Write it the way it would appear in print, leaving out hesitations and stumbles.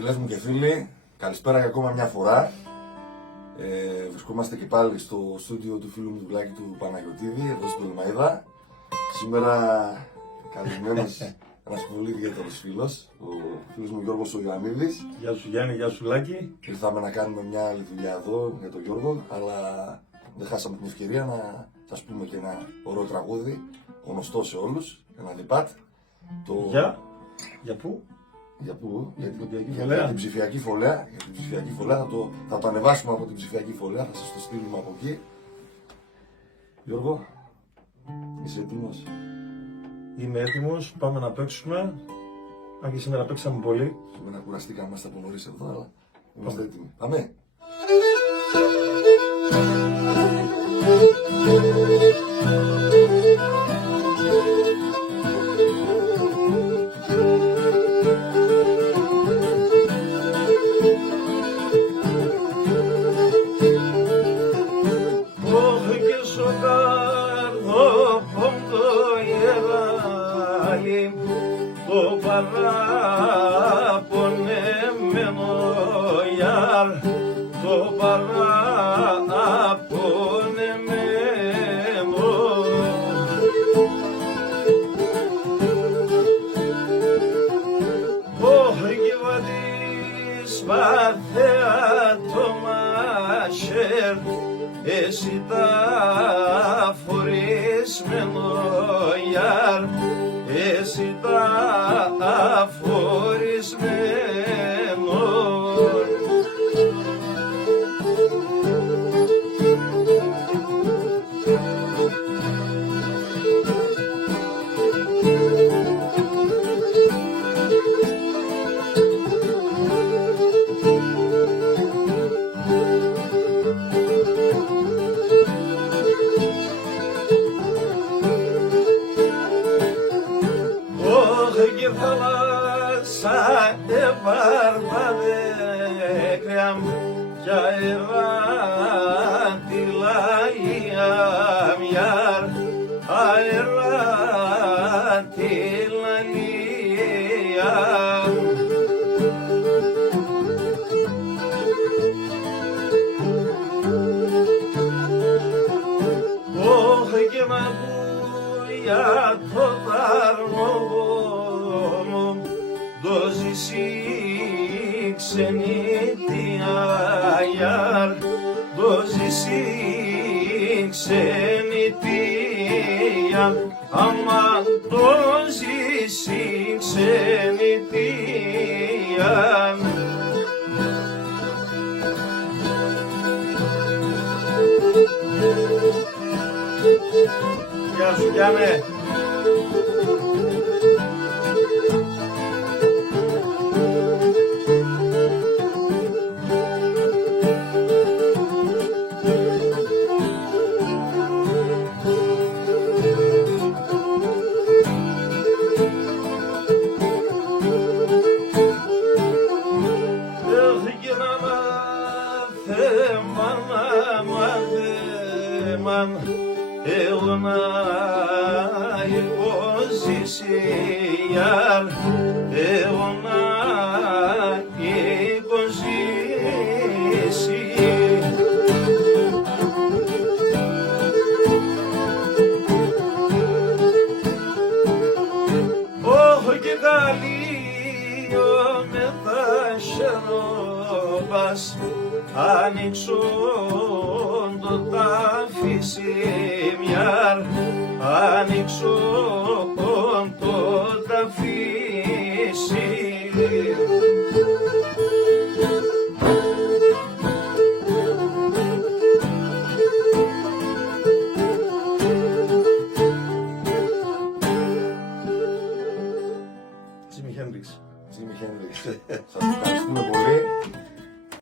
Φίλες μου και φίλοι, καλησπέρα για ακόμα μια φορά. Βρισκόμαστε και πάλι στο στούντιο του φίλου μου του Βλάκη του Παναγιωτίδη, εδώ στην Τολμαΐδα. Σήμερα καλυμμένος ένας πολύ ιδιαίτερος φίλος, ο φίλος μου Γιώργος ο Ιωαννίδης. Γεια σου Γιάννη, γεια σου Λάκη. Ήρθαμε να κάνουμε μια άλλη δουλειά εδώ για τον Γιώργο, αλλά δεν χάσαμε την ευκαιρία να σας πούμε και ένα ωραίο τραγούδι, γνωστό σε όλους, ένα διπάτ. Για πού? Για πού? Για την ψηφιακή φωλέα. Για την ψηφιακή φωλέα. Θα το ανεβάσουμε από την ψηφιακή φωλέα, θα σας το στείλουμε από εκεί. Γιώργο, είσαι έτοιμος? Είμαι έτοιμος, πάμε να παίξουμε. Αν και σήμερα παίξαμε πολύ. Σήμερα κουραστήκαμε, είμαστε από νωρίς εδώ, αλλά είμαστε έτοιμοι. Πάμε! Το παραπονεμένο γιάρ, το παραπονεμένο. Ο κυβατής βαθέα το μαχαίρ, εσύ τα φορισμένο γιάρ, εσύ τα αφορισμένο. Και θάλασσα εβαρβαδέκρια κι αέρα τη λαία μιάρ, αέρα τη λαία. Όχι και μ' ακούει το ταρμογό το ζησί ξενιτία γιάρ, το ζησί ξενιτία, άμα το ζησί ξενιτία. Γεια σου Γιάννε. Εγώ να υποζήσει γιάρ, εγώ να υποζήσει. Όχι και καλείο με τα χερόπας, ανοίξον το τάφι μιάρ, ανοίξον